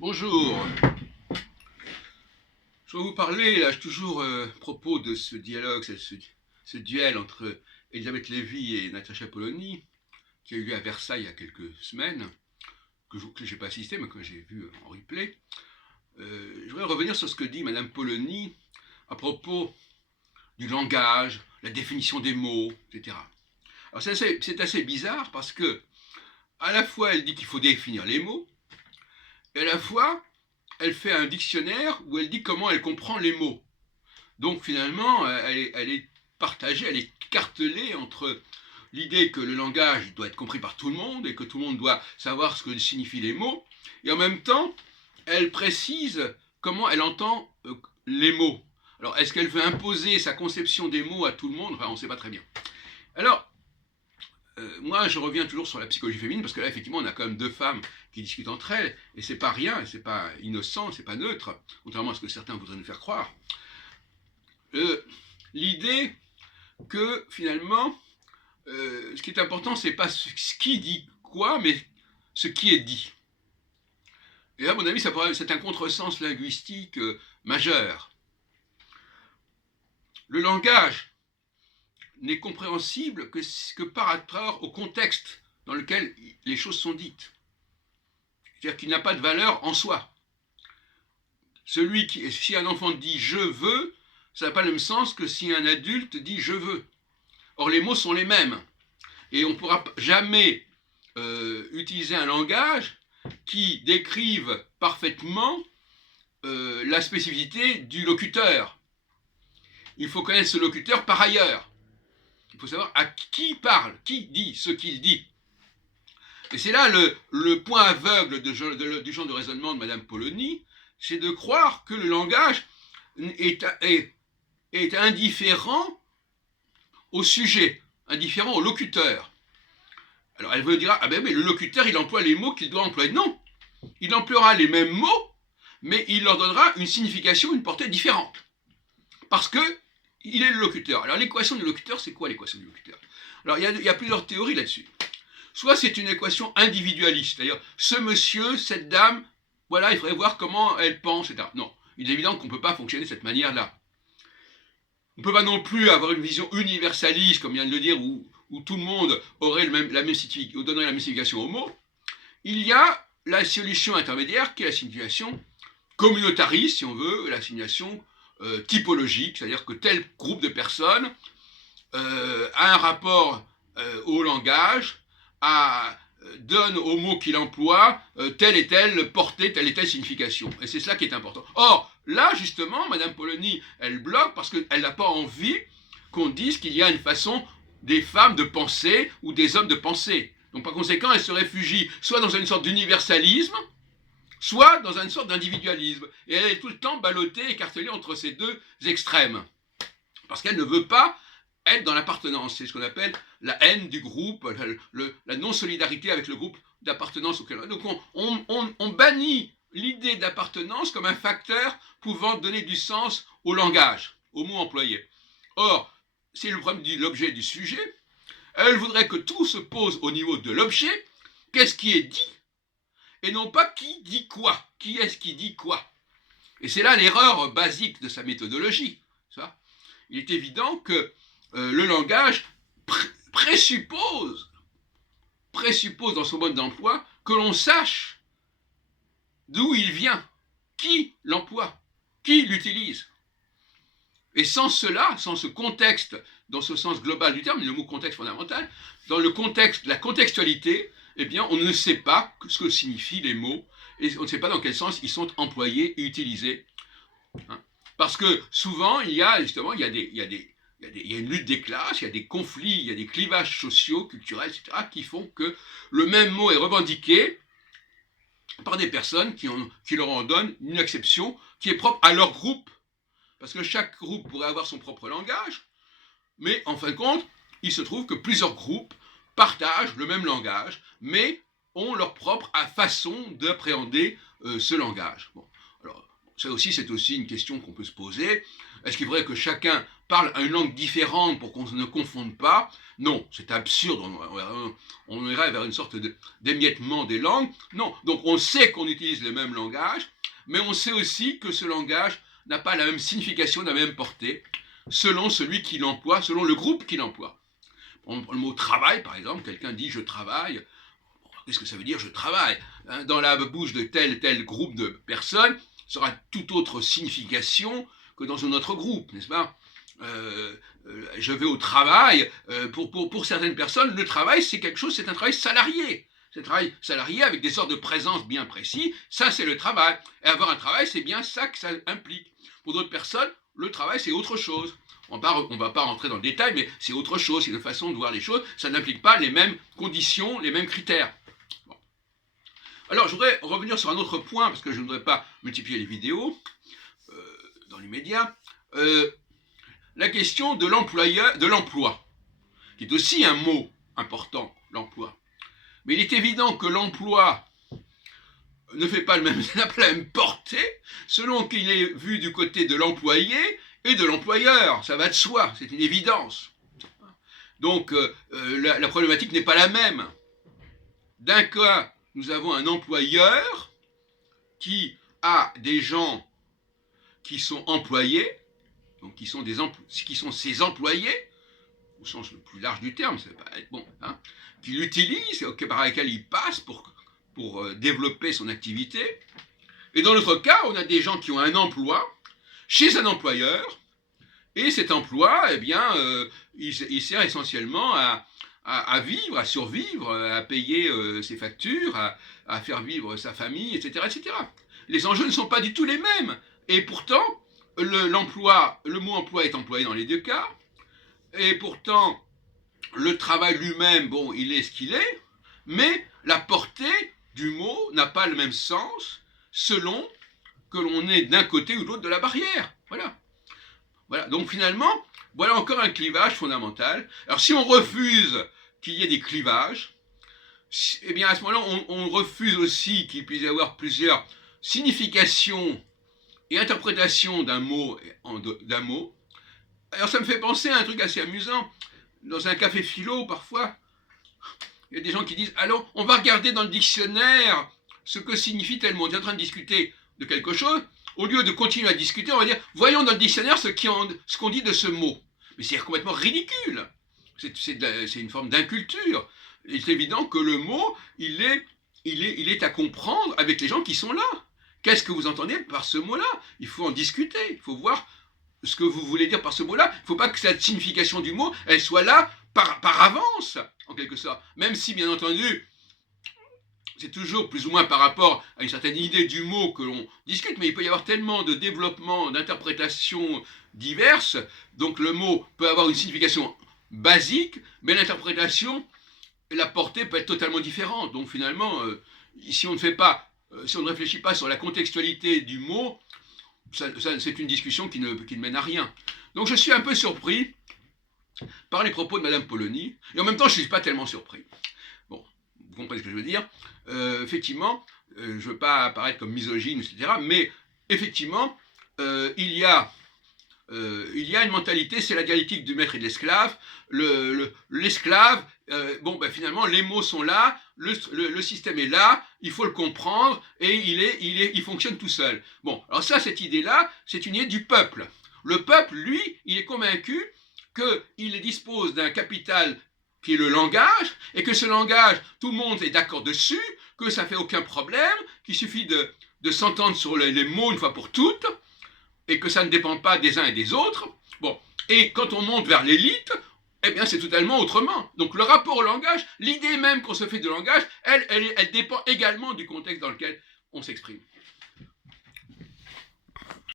Bonjour, je vais vous parler là toujours à propos de ce dialogue, ce duel entre Elisabeth Lévy et Natacha Polony qui a eu lieu à Versailles il y a quelques semames, que je n'ai pas assisté mais que j'ai vu en replay. Je voudrais revenir sur ce que dit Madame Polony à propos du langage, la définition des mots, etc. Alors c'est assez bizarre parce que à la fois elle dit qu'il faut définir les mots et à la fois elle fait un dictionnaire où elle dit comment elle comprend les mots. Donc finalement, elle est partagée, elle est cartelée entre l'idée que le langage doit être compris par tout le monde et que tout le monde doit savoir ce que signifient les mots, et en même temps, elle précise comment elle entend les mots. Alors, est-ce qu'elle veut imposer sa conception des mots à tout le monde? Enfin, on ne sait pas très bien. Alors, moi, je reviens toujours sur la psychologie féminine, parce que là, effectivement, on a quand même deux femmes qui discutent entre elles, et c'est pas rien, c'est pas innocent, c'est pas neutre, contrairement à ce que certains voudraient nous faire croire. L'idée que finalement, ce qui est important, c'est pas ce qui dit quoi, mais ce qui est dit. Et là, à mon avis, c'est un contresens linguistique majeur. Le langage n'est compréhensible que par rapport au contexte dans lequel les choses sont dites. C'est-à-dire qu'il n'a pas de valeur en soi. Si un enfant dit je veux, ça n'a pas le même sens que si un adulte dit je veux. Or, les mots sont les mêmes. Et on ne pourra jamais utiliser un langage qui décrive parfaitement la spécificité du locuteur. Il faut connaître ce locuteur par ailleurs. Il faut savoir à qui parle, qui dit ce qu'il dit. Et c'est là le point aveugle du genre de raisonnement de Madame Polony, c'est de croire que le langage est indifférent au sujet, indifférent au locuteur. Alors elle me dira, ah ben mais le locuteur il emploie les mots qu'il doit employer. Non, il emploiera les mêmes mots, mais il leur donnera une signification, une portée différente. Parce que il est le locuteur. Alors l'équation du locuteur, c'est quoi l'équation du locuteur? Alors il y a plusieurs théories là-dessus. Soit c'est une équation individualiste, c'est-à-dire ce monsieur, cette dame, voilà, il faudrait voir comment elle pense, etc. Non, il est évident qu'on ne peut pas fonctionner de cette manière-là. On ne peut pas non plus avoir une vision universaliste, comme vient de le dire, où tout le monde aurait donnerait la même signification au mot. Il y a la solution intermédiaire, qui est la signification communautariste, si on veut, la signification typologique, c'est-à-dire que tel groupe de personnes a un rapport au langage, donne aux mots qu'il emploie telle et telle portée, telle et telle signification. Et c'est cela qui est important. Or, là, justement, Madame Polony, elle bloque parce qu'elle n'a pas envie qu'on dise qu'il y a une façon des femmes de penser ou des hommes de penser. Donc, par conséquent, elle se réfugie soit dans une sorte d'universalisme, soit dans une sorte d'individualisme. Et elle est tout le temps ballottée, écartelée entre ces deux extrêmes. Parce qu'elle ne veut pas être dans l'appartenance. C'est ce qu'on appelle la haine du groupe, la non-solidarité avec le groupe d'appartenance auquel. Donc on bannit l'idée d'appartenance comme un facteur pouvant donner du sens au langage, aux mots employés. Or, c'est le problème de l'objet du sujet. Elle voudrait que tout se pose au niveau de l'objet. Qu'est-ce qui est dit? Et non pas qui dit quoi. Qui est-ce qui dit quoi? Et c'est là l'erreur basique de sa méthodologie. Ça. Il est évident que le langage présuppose dans son mode d'emploi que l'on sache d'où il vient, qui l'emploie, qui l'utilise. Et sans cela, sans ce contexte, dans ce sens global du terme, le mot contexte fondamental, dans le contexte, la contextualité, eh bien, on ne sait pas ce que signifient les mots et on ne sait pas dans quel sens ils sont employés et utilisés. Hein. Parce que souvent, il y a une lutte des classes, il y a des conflits, il y a des clivages sociaux, culturels, etc., qui font que le même mot est revendiqué par des personnes qui leur en donnent une acception qui est propre à leur groupe. Parce que chaque groupe pourrait avoir son propre langage, mais en fin de compte, il se trouve que plusieurs groupes partagent le même langage, mais ont leur propre façon d'appréhender ce langage. Bon, alors, ça aussi, c'est aussi une question qu'on peut se poser. Est-ce qu'il faudrait que chacun parle une langue différente pour qu'on ne confonde pas? Non, c'est absurde. On irait vers une sorte d'émiettement des langues. Non, donc on sait qu'on utilise le même langage, mais on sait aussi que ce langage n'a pas la même signification, la même portée, selon celui qui l'emploie, selon le groupe qui l'emploie. Le mot travail, par exemple, quelqu'un dit je travaille. Qu'est-ce que ça veut dire je travaille? Dans la bouche de tel groupe de personnes, ça aura toute autre signification que dans un autre groupe, n'est-ce pas? Je vais au travail. Pour certaines personnes, le travail, c'est quelque chose, c'est un travail salarié. C'est un travail salarié avec des sortes de présence bien précis. Ça, c'est le travail. Et avoir un travail, c'est bien ça que ça implique. Pour d'autres personnes, le travail, c'est autre chose. On ne va pas rentrer dans le détail, mais c'est autre chose. C'est une façon de voir les choses. Ça n'implique pas les mêmes conditions, les mêmes critères. Bon. Alors, je voudrais revenir sur un autre point, parce que je ne voudrais pas multiplier les vidéos dans les médias. La question de l'emploi, qui est aussi un mot important, l'emploi. Mais il est évident que l'emploi n'a pas la même portée selon qu'il est vu du côté de l'employé et de l'employeur. Ça va de soi, c'est une évidence. Donc la problématique n'est pas la même. D'un cas, nous avons un employeur qui a des gens qui sont employés, donc qui sont ses employés, au sens le plus large du terme, ça va pas être bon, hein, qui l'utilisent, par lesquels il passe pour développer son activité. Et dans l'autre cas, on a des gens qui ont un emploi chez un employeur, et cet emploi, eh bien, il sert essentiellement à vivre, à survivre, à payer ses factures, à faire vivre sa famille, etc., etc. Les enjeux ne sont pas du tout les mêmes. Et pourtant, le mot emploi est employé dans les deux cas. Et pourtant, le travail lui-même, bon, il est ce qu'il est, mais la portée du mot n'a pas le même sens selon que l'on est d'un côté ou de l'autre de la barrière. Voilà. Donc finalement, voilà encore un clivage fondamental. Alors si on refuse qu'il y ait des clivages, eh bien à ce moment-là, on refuse aussi qu'il puisse y avoir plusieurs significations et interprétations d'un mot. Alors ça me fait penser à un truc assez amusant. Dans un café philo, parfois, il y a des gens qui disent « Alors, on va regarder dans le dictionnaire ce que signifie tel mot. » On est en train de discuter de quelque chose. Au lieu de continuer à discuter, on va dire « Voyons dans le dictionnaire ce qu'on dit de ce mot. » Mais c'est complètement ridicule. C'est une forme d'inculture. Il est évident que le mot, il est à comprendre avec les gens qui sont là. Qu'est-ce que vous entendez par ce mot-là? Il faut en discuter. Il faut voir ce que vous voulez dire par ce mot-là. Il ne faut pas que cette signification du mot, elle soit là par avance, en quelque sorte. Même si, bien entendu, c'est toujours plus ou moins par rapport à une certaine idée du mot que l'on discute, mais il peut y avoir tellement de développement, d'interprétations diverses, donc le mot peut avoir une signification basique, mais l'interprétation, la portée peut être totalement différente. Donc finalement, si on ne réfléchit pas sur la contextualité du mot, c'est une discussion qui ne mène à rien. Donc je suis un peu surpris par les propos de Mme Polony, et en même temps je ne suis pas tellement surpris. Bon, vous comprenez ce que je veux dire. Effectivement, je ne veux pas apparaître comme misogyne, etc., mais effectivement, il y a une mentalité, c'est la dialectique du maître et de l'esclave. L'esclave, finalement, les mots sont là, le système est là, il faut le comprendre, et il fonctionne tout seul. Bon, alors ça, cette idée-là, c'est une idée du peuple. Le peuple, lui, il est convaincu qu'il dispose d'un capital qui est le langage, et que ce langage, tout le monde est d'accord dessus, que ça ne fait aucun problème, qu'il suffit de s'entendre sur les mots une fois pour toutes, et que ça ne dépend pas des uns et des autres. Bon, et quand on monte vers l'élite, eh bien c'est totalement autrement. Donc le rapport au langage, l'idée même qu'on se fait de langage, elle dépend également du contexte dans lequel on s'exprime.